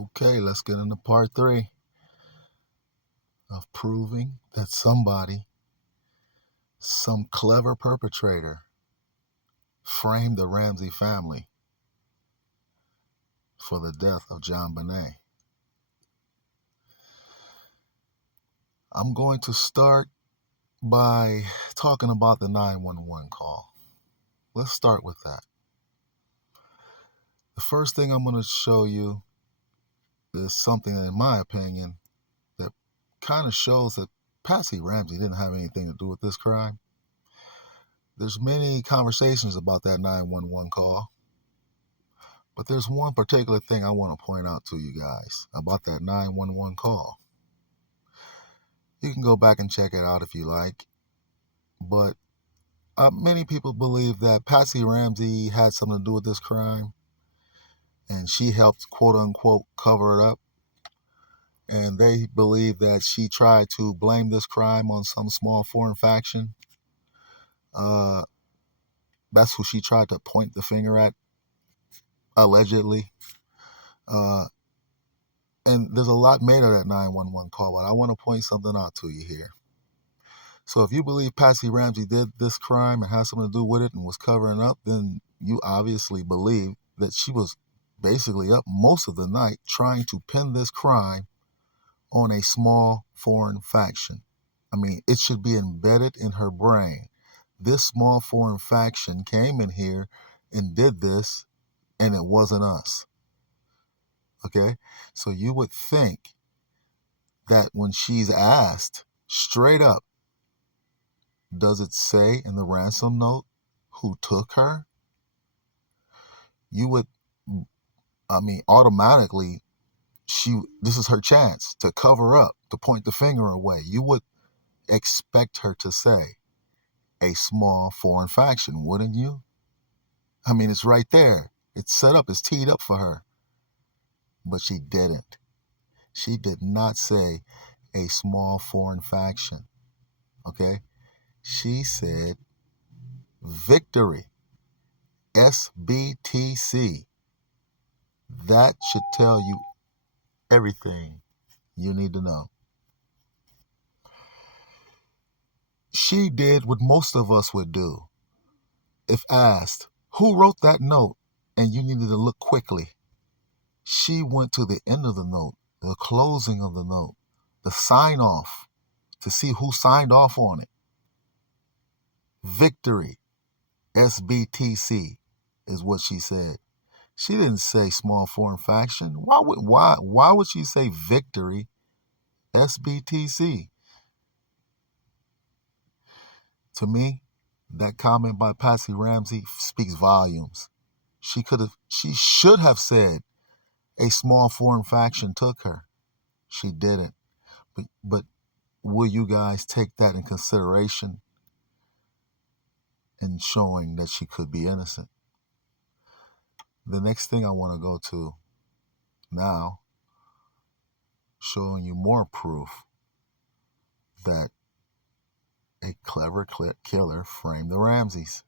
Okay, let's get into part 3 of proving that somebody, some clever perpetrator, framed the Ramsey family for the death of JonBenet. I'm going to start by talking about the 911 call. Let's start with that. The first thing I'm going to show you is something that, in my opinion, that kind of shows that Patsy Ramsey didn't have anything to do with this crime. There's many conversations about that 911 call, but there's one particular thing I want to point out to you guys about that 911 call. You can go back and check it out if you like, but many people believe that Patsy Ramsey had something to do with this crime, and she helped, quote unquote, cover it up. And they believe that she tried to blame this crime on some small foreign faction. That's who she tried to point the finger at, allegedly. And there's a lot made of that 911 call, but I want to point something out to you here. So if you believe Patsy Ramsey did this crime and has something to do with it and was covering up, then you obviously believe that she was basically up most of the night trying to pin this crime on a small foreign faction. I mean, it should be embedded in her brain. This small foreign faction came in here and did this, and it wasn't us. Okay? So you would think that when she's asked straight up, does it say in the ransom note who took her? You would, automatically, this is her chance to cover up, to point the finger away. You would expect her to say a small foreign faction, wouldn't you? I mean, it's right there. It's set up, it's teed up for her. But she didn't. She did not say a small foreign faction. Okay? She said victory. SBTC. That should tell you everything you need to know. She did what most of us would do. If asked, who wrote that note, and you needed to look quickly, she went to the end of the note, the closing of the note, the sign off, to see who signed off on it. Victory, SBTC, is what she said. She didn't say small foreign faction. Why would she say victory, SBTC? To me, that comment by Patsy Ramsey speaks volumes. She should have said a small foreign faction took her. She didn't. But will you guys take that in consideration in showing that she could be innocent? The next thing I want to go to now, showing you more proof that a clever killer framed the Ramseys.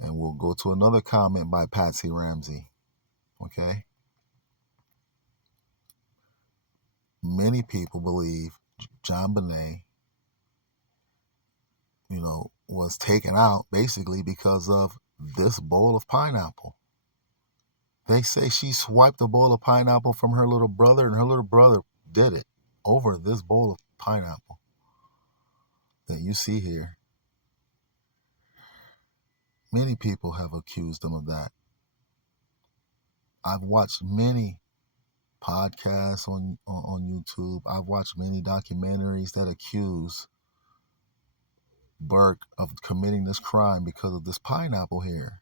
And we'll go to another comment by Patsy Ramsey. Okay? Many people believe JonBenet, was taken out basically because of this bowl of pineapple. They say she swiped a bowl of pineapple from her little brother, and her little brother did it over this bowl of pineapple that you see here. Many people have accused them of that. I've watched many podcasts on YouTube. I've watched many documentaries that accuse Burke of committing this crime because of this pineapple here.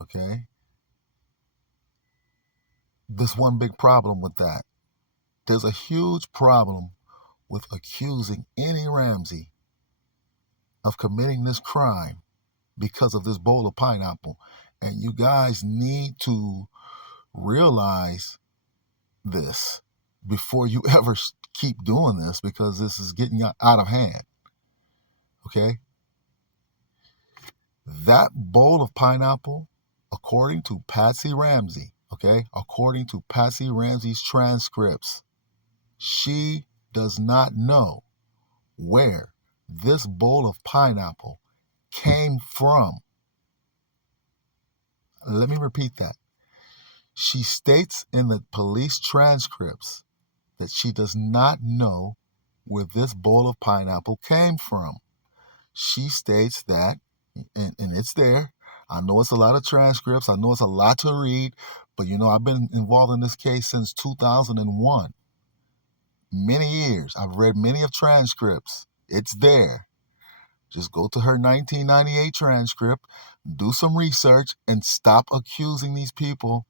Okay? There's one big problem with that. There's a huge problem with accusing any Ramsey of committing this crime because of this bowl of pineapple. And you guys need to realize this before you ever keep doing this, because this is getting out of hand. Okay? That bowl of pineapple according to Patsy Ramsey, okay, according to Patsy Ramsey's transcripts, she does not know where this bowl of pineapple came from. Let me repeat that. She states in the police transcripts that she does not know where this bowl of pineapple came from. She states that, and it's there. I know it's a lot of transcripts. I know it's a lot to read, but I've been involved in this case since 2001. Many years. I've read many of transcripts. It's there. Just go to her 1998 transcript, do some research, and stop accusing these people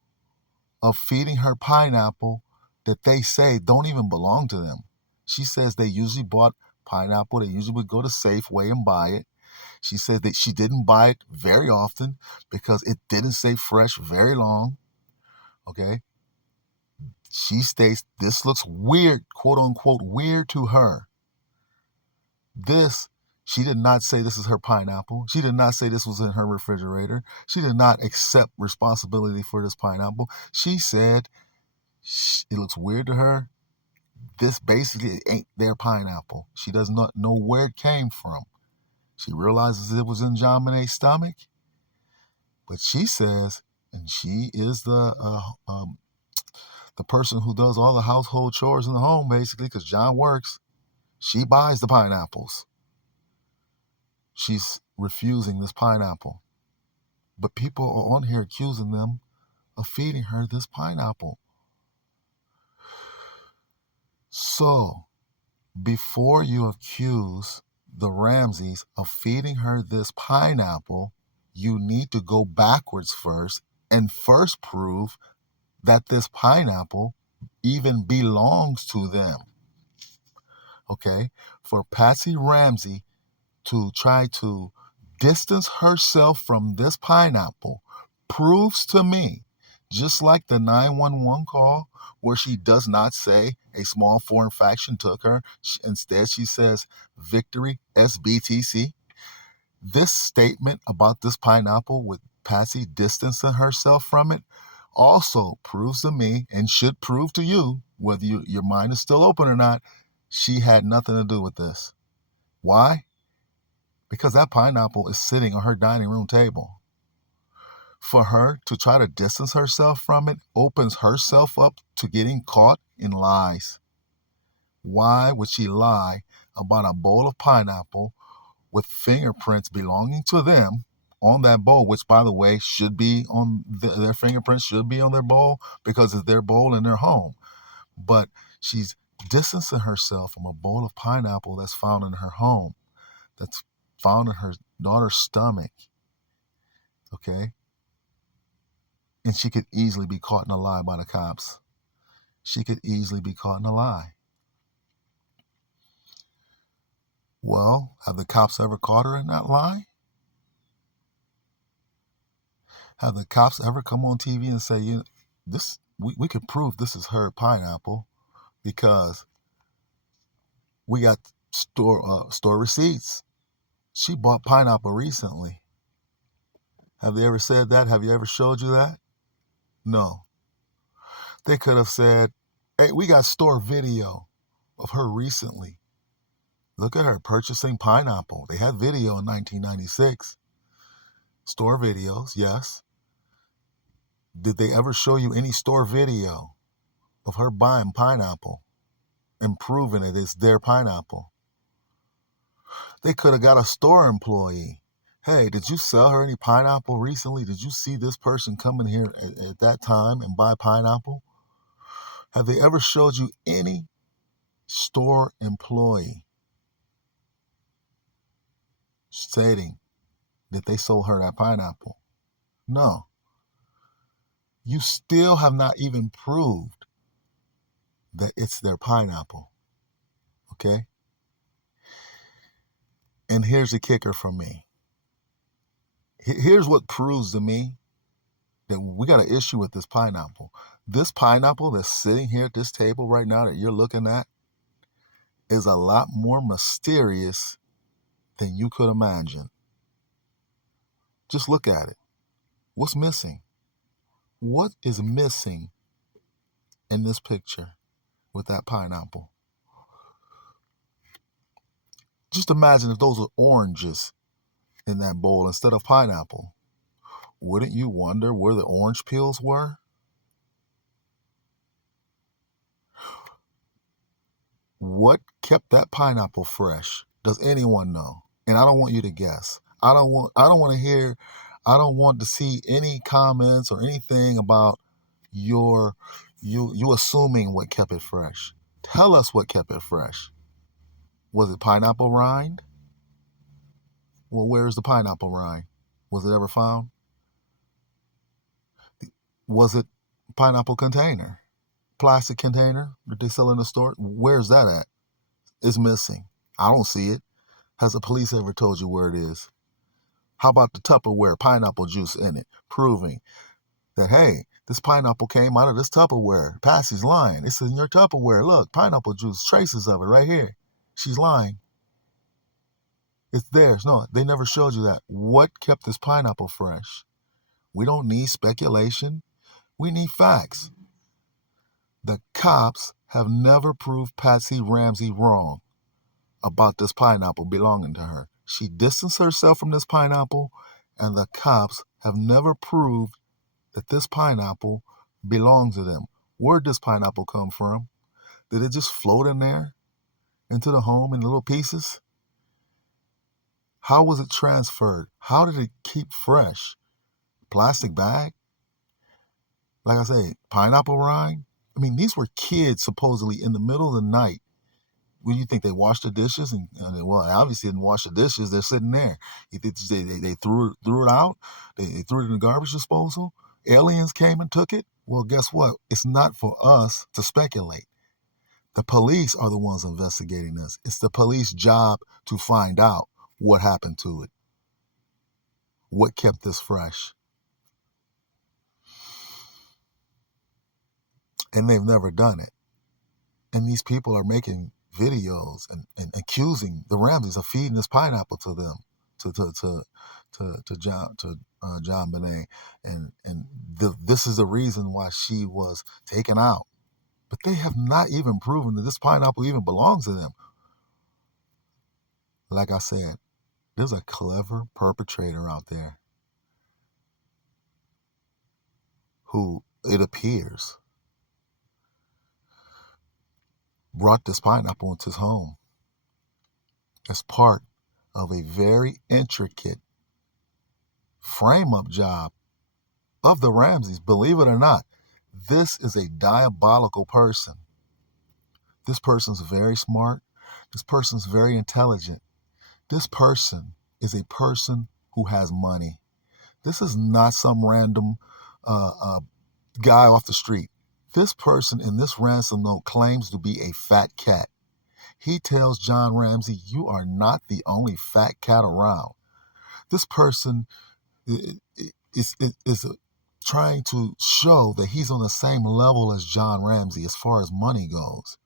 of feeding her pineapple that they say don't even belong to them. She says they usually bought pineapple. They usually would go to Safeway and buy it. She says that she didn't buy it very often because it didn't stay fresh very long. Okay? She states this looks weird, quote unquote, weird to her. She did not say this is her pineapple. She did not say this was in her refrigerator. She did not accept responsibility for this pineapple. She said it looks weird to her. This basically ain't their pineapple. She does not know where it came from. She realizes it was in JonBenet's stomach. But she says, and she is the person who does all the household chores in the home, basically, because John works. She buys the pineapples. She's refusing this pineapple. But people are on here accusing them of feeding her this pineapple. So, before you accuse the Ramseys of feeding her this pineapple, you need to go backwards first and first prove that this pineapple even belongs to them. Okay? For Patsy Ramsey to try to distance herself from this pineapple proves to me, just like the 911 call where she does not say a small foreign faction took her, instead she says victory SBTC. This statement about this pineapple with Patsy distancing herself from it also proves to me, and should prove to you, whether your mind is still open or not, she had nothing to do with this. Why? Because that pineapple is sitting on her dining room table. For her to try to distance herself from it opens herself up to getting caught in lies. Why would she lie about a bowl of pineapple with fingerprints belonging to them on that bowl, which, by the way, should be on their fingerprints should be on their bowl because it's their bowl in their home. But she's distancing herself from a bowl of pineapple that's found in her home, that's found in her daughter's stomach. Okay? And she could easily be caught in a lie by the cops. She could easily be caught in a lie. Well, have the cops ever caught her in that lie? Have the cops ever come on TV and say, we could prove this is her pineapple because we got store receipts. She bought pineapple recently. Have they ever said that? Have you ever showed you that? No. They could have said, hey, we got store video of her recently. Look at her purchasing pineapple. They had video in 1996. Store videos, yes. Did they ever show you any store video of her buying pineapple and proving it is their pineapple? They could have got a store employee. Hey, did you sell her any pineapple recently? Did you see this person come in here at that time and buy pineapple? Have they ever showed you any store employee stating that they sold her that pineapple? No. You still have not even proved that it's their pineapple. Okay? And here's the kicker for me. Here's what proves to me that we got an issue with this pineapple. This pineapple that's sitting here at this table right now that you're looking at is a lot more mysterious than you could imagine. Just look at it. What's missing? What is missing in this picture with that pineapple? Just imagine if those were oranges in that bowl instead of pineapple. Wouldn't you wonder where the orange peels were? What kept that pineapple fresh? Does anyone know? And I don't want you to guess. I don't want to hear, I don't want to see any comments or anything about you assuming what kept it fresh. Tell us what kept it fresh. Was it pineapple rind? Well, where's the pineapple rind? Was it ever found? Was it pineapple container? Plastic container that they sell in the store? Where's that at? It's missing. I don't see it. Has the police ever told you where it is? How about the Tupperware pineapple juice in it, proving that, hey, this pineapple came out of this Tupperware. Patsy's lying. It's in your Tupperware. Look, pineapple juice, traces of it right here. She's lying. It's theirs. No, they never showed you that. What kept this pineapple fresh? We don't need speculation. We need facts. The cops have never proved Patsy Ramsey wrong about this pineapple belonging to her. She distanced herself from this pineapple, and the cops have never proved that this pineapple belongs to them. Where'd this pineapple come from? Did it just float in there into the home in little pieces? How was it transferred? How did it keep fresh? Plastic bag? Like I say, pineapple rind? I mean, these were kids supposedly in the middle of the night. When you think they washed the dishes, and well, obviously didn't wash the dishes. They're sitting there. They threw it out. They threw it in the garbage disposal. Aliens came and took it. Well, guess what? It's not for us to speculate. The police are the ones investigating this. It's the police job to find out what happened to it. What kept this fresh? And they've never done it. And these people are making videos and accusing the Ramseys of feeding this pineapple to them, to JonBenet, and this is the reason why she was taken out. But they have not even proven that this pineapple even belongs to them. Like I said, there's a clever perpetrator out there who, it appears, brought this pineapple into his home as part of a very intricate frame-up job of the Ramseys. Believe it or not, this is a diabolical person. This person's very smart. This person's very intelligent. This person is a person who has money. This is not some random guy off the street. This person in this ransom note claims to be a fat cat. He tells John Ramsey, you are not the only fat cat around. This person is trying to show that he's on the same level as John Ramsey as far as money goes.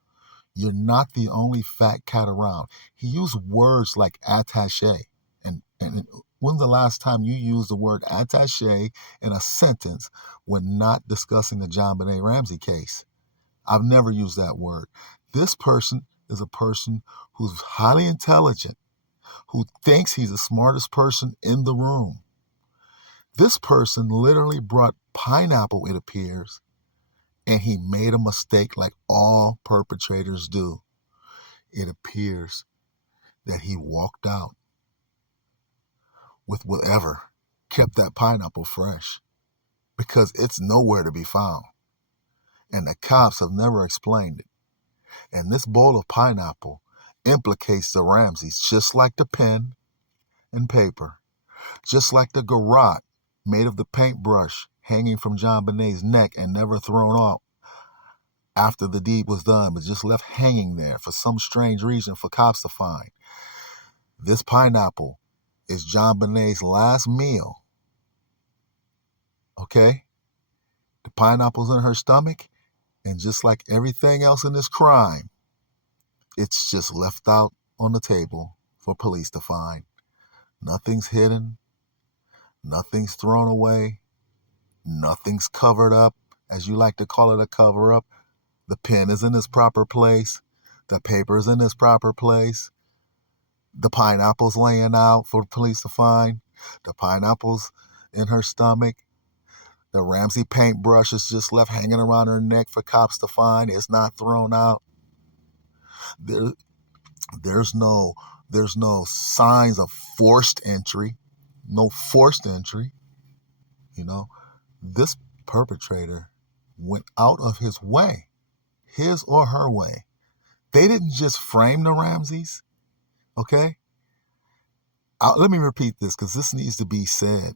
You're not the only fat cat around. He used words like attaché. And when's the last time you used the word attaché in a sentence when not discussing the JonBenet Ramsey case? I've never used that word. This person is a person who's highly intelligent, who thinks he's the smartest person in the room. This person literally brought pineapple, it appears, and he made a mistake like all perpetrators do. It appears that he walked out with whatever kept that pineapple fresh, because it's nowhere to be found. And the cops have never explained it. And this bowl of pineapple implicates the Ramseys, just like the pen and paper, just like the garrote made of the paintbrush hanging from JonBenet's neck and never thrown off after the deed was done, but just left hanging there for some strange reason for cops to find. This pineapple is JonBenet's last meal. Okay? The pineapple's in her stomach, and just like everything else in this crime, it's just left out on the table for police to find. Nothing's hidden. Nothing's thrown away. Nothing's covered up, as you like to call it, a cover up. The pen is in its proper place. The paper is in its proper place. The pineapple's laying out for the police to find. The pineapple's in her stomach. The Ramsey paintbrush is just left hanging around her neck for cops to find. It's not thrown out. There's no signs of forced entry. No forced entry. You know, this perpetrator went out of his way, his or her way. They didn't just frame the Ramseys, okay? Let me repeat this because this needs to be said.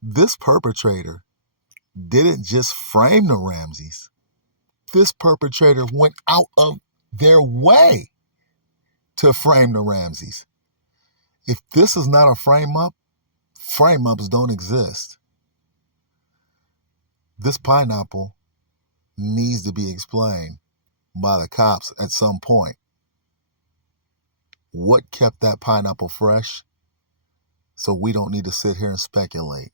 This perpetrator didn't just frame the Ramseys. This perpetrator went out of their way to frame the Ramseys. If this is not a frame-up, frame-ups don't exist. This pineapple needs to be explained by the cops at some point. What kept that pineapple fresh? So we don't need to sit here and speculate.